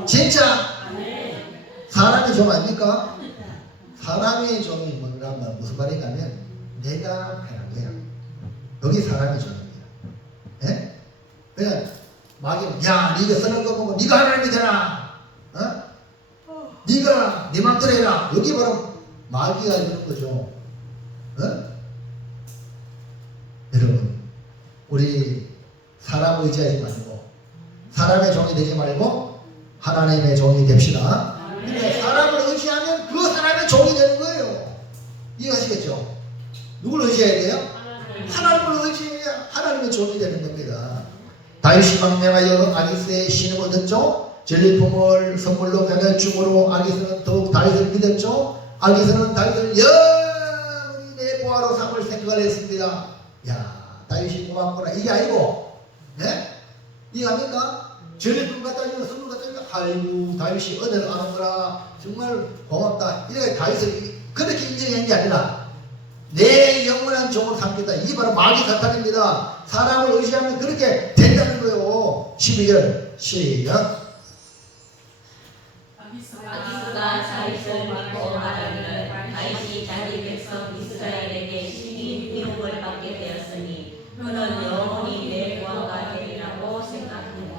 진짜 사람의 종 아닙니까? 사람의 종이 뭐라면 무슨 말이냐면 내가 하는 거야. 여기 사람의 종입니다. 예? 그냥 마귀는 야 네가 쓰는 거 보고 네가 하나님이 되나? 네가 네 맘대로 해라. 여기 바로 마귀가 이러는 거죠. 여러분 우리 사람 의지하지 말고 사람의 종이 되지 말고 하나님의 종이 됩시다. 근데 사람을 의지하면 그 사람의 종이 되는 거예요. 이해하시겠죠? 누굴 의지해야 돼요? 하나님을 의지해야 하나님의 종이 되는 겁니다. 다윗이 망명하여 아기스의 신임을 듣죠. 전리품을 선물로 가져줌으로 아기스는 더욱 다윗을 믿었죠. 아기스는 다윗을 영원히 내 보화로 삼을 생각을 했습니다. 야 다윗이 고맙구나. 이게 아니고 이해합니까? 전리품 갖다 주면 선물 갖다 주면 아이고 다윗이 은혜를 아는구나. 정말 고맙다. 이렇게 다윗을 그렇게 인정한 게 아니라 내 영원한 종을 삼겠다. 이게 바로 마귀 사탄입니다. 사람을 의지하면 그렇게 된다는 거예요. 12절 시작. 아기스가 다윗을 믿고 말하기를 다윗이 자기 백성 이스라엘에게 신이 미움을 받게 되었으니 그는 영원히 내 보화가 되리라고 생각합니다.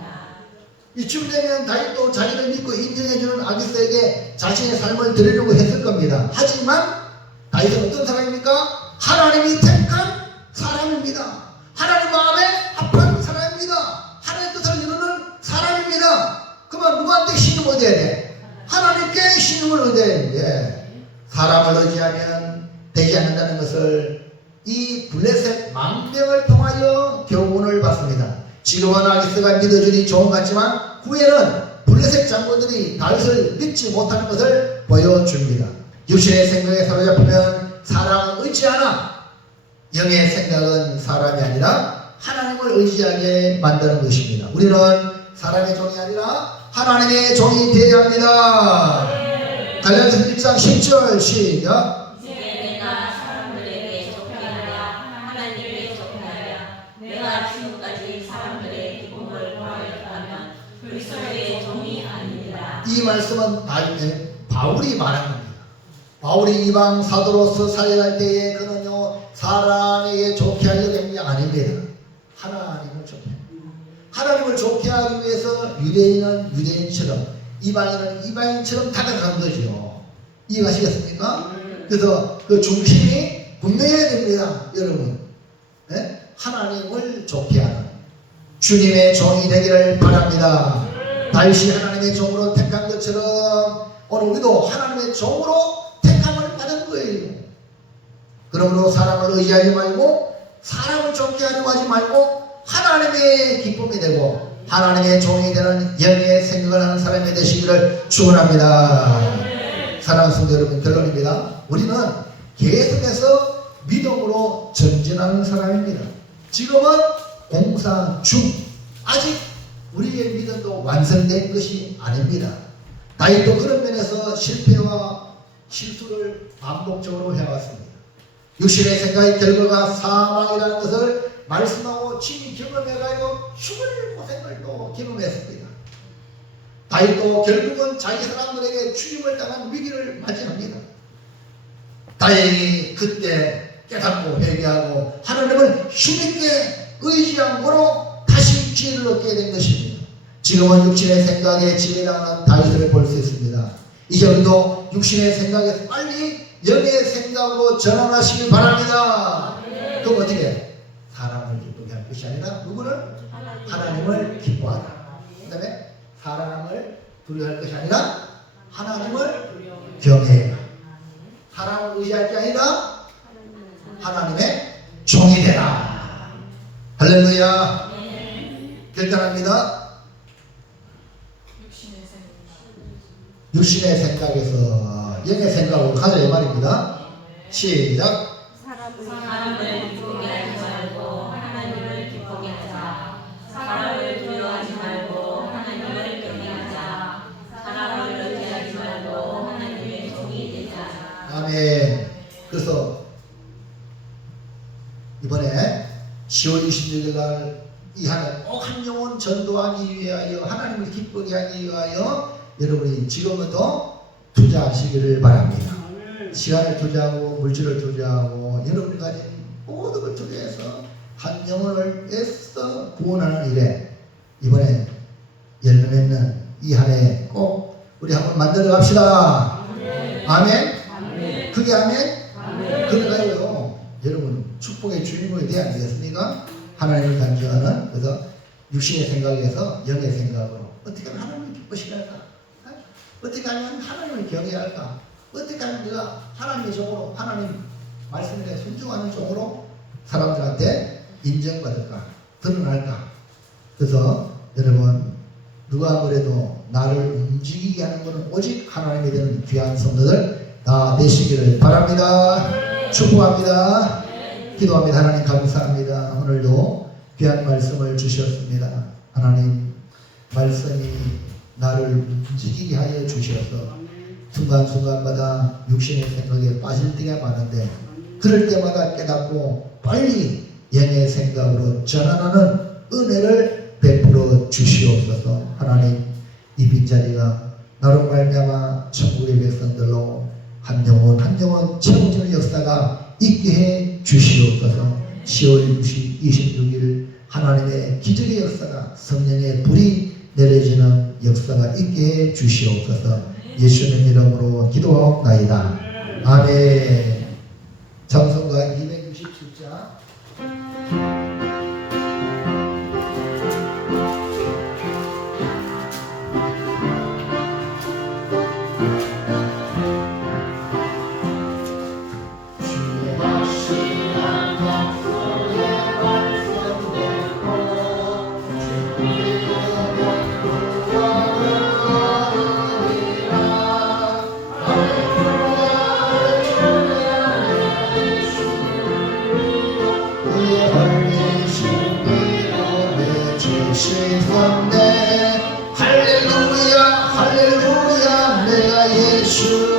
이쯤 되면 다윗도 자기를 믿고 인정해주는 아기스에게 자신의 삶을 드리려고 했을 겁니다. 하지만 다윗은 어떤 사람입니까? 하나님이 택한 사람입니다. 하나님 마음에 합한 사람입니다. 하나님의 뜻을 이루는 사람입니다. 그러면 누구한테 신임을 얻어야 돼? 하나님께 신임을 얻어야 되는데 사람을 의지하면 되지 않는다는 것을 이 블레셋 망명을 통하여 교훈을 받습니다. 지금은 아기스가 믿어주니 좋은 것 같지만 후에는 블레셋 장군들이 다윗을 믿지 못하는 것을 보여줍니다. 육신의 생각에 사로잡히면 사람을 의지하나 영의 생각은 사람이 아니라 하나님을 의지하게 만드는 것입니다. 우리는 사람의 종이 아니라 하나님의 종이 되어야 합니다. 갈라디아서 1장 10절 시작. 이제 내가 사람들에게 좁혀하랴 하나님께 좁혀하랴 내가 지금까지 사람들의 기쁨을 구하였다면 그리스도의 종이 아닙니다. 이 말씀은 바울이 말한 겁니다. 바울이 이방 사도로서 살아갈 때에 그는요 사람에게 좋게 하려고 한 게 아닙니다. 하나님을 좋게 하나님을 좋게 하기 위해서 유대인은 유대인처럼 이방인은 이방인처럼 다가간 거죠. 이해가시겠습니까? 그래서 그 중심이 분명해야 됩니다. 여러분 네? 하나님을 좋게 하는 주님의 종이 되기를 바랍니다. 다윗이 하나님의 종으로 택한 것처럼 오늘 우리도 하나님의 종으로 택함을 받은 거예요. 그러므로 사람을 의지하지 말고 사람을 좋게 하려고 하지 말고 하나님의 기쁨이 되고 하나님의 종이 되는 영의 생각을 하는 사람이 되시기를 축원합니다. 사랑하는 성도 여러분, 결론입니다. 우리는 계속해서 믿음으로 전진하는 사람입니다. 지금은 공사 중 아직 우리의 믿음도 완성된 것이 아닙니다. 다윗도 그런 면에서 실패와 실수를 반복적으로 해왔습니다. 육신의 생각의 결과가 사망이라는 것을 말씀하고 친히 경험해가지고 죽을 고생을 또 경험했습니다. 다윗도 결국은 자기 사람들에게 죽임을 당한 위기를 맞이합니다. 다행히 그때 깨닫고 회개하고 하나님을 힘있게 의지함으로 다시 기회를 얻게 된 것입니다. 지금은 육신의 생각에 지배당하는 다윗을 볼 수 있습니다. 이제 우리도 육신의 생각에서 빨리 영의 생각으로 전환하시길 바랍니다. 그럼 어떻게? 사람을 기쁘게 할 것이 아니라 누구를? 하나님을 기뻐하라. 그 다음에 사람을 두려워할 것이 아니라 하나님을 경외해라. 사람을 의지할 게 아니라 하나님의 종이 되라. 할렐루야. 결단합니다. 육신의 생각에서 영의 생각으로 가자 이 말입니다. 시작. 사람을 기쁘게 하지 말고 하나님을 기쁘게 하자. 사람을 두려워하지 말고 하나님을 경외하자. 사람을 의지하지 말고 하나님의 종이 되자. 아멘. 그래서 이번에 10월 26일 날 이 한 해 꼭 한 영혼 전도하기 위하여 하나님을 기쁘게 하기 위하여 여러분이 지금부터 투자하시기를 바랍니다. 시간을 투자하고 물질을 투자하고 여러분이 가진 모든 걸 투자해서 한 영혼을 애써 구원하는 일에 이번에 열매 맺는 이 한 해 꼭 우리 한번 만들어 갑시다. 아멘. 그게 아멘. 그러니까요 여러분 축복의 주인공이 되어야 안 되겠습니까? 하나님을 간주하는 그래서 육신의 생각에서 영의 생각으로 어떻게 하면 하나님을 기쁘시게 할까? 어떻게 하면 하나님을 경외할까? 어떻게 하면 내가 하나님의 종으로 하나님 말씀에 순종하는 종으로 사람들한테 인정받을까? 드러날까? 그래서 여러분 누가 그래도 나를 움직이게 하는 것은 오직 하나님이 되는 귀한 성도들 다 되시기를 바랍니다. 축복합니다. 기도합니다. 하나님 감사합니다. 오늘도 귀한 말씀을 주셨습니다. 하나님 말씀이 나를 움직이게 하여 주셔서 순간순간마다 육신의 생각에 빠질 때가 많은데 그럴 때마다 깨닫고 빨리 영의 생각으로 전환하는 은혜를 베풀어 주시옵소서. 하나님 이 빈자리가 나로 말미암아 천국의 백성들로 한 영혼 한 영혼 채워주는 역사가 있게 해 주시옵소서. 10월 26일 하나님의 기적의 역사가 성령의 불이 내려지는 역사가 있게 해 주시옵소서. 예수님 이름으로 기도하옵나이다. 아멘. 찬송가 267장 주의 주셨네. 할렐루야 할렐루야 내가 예수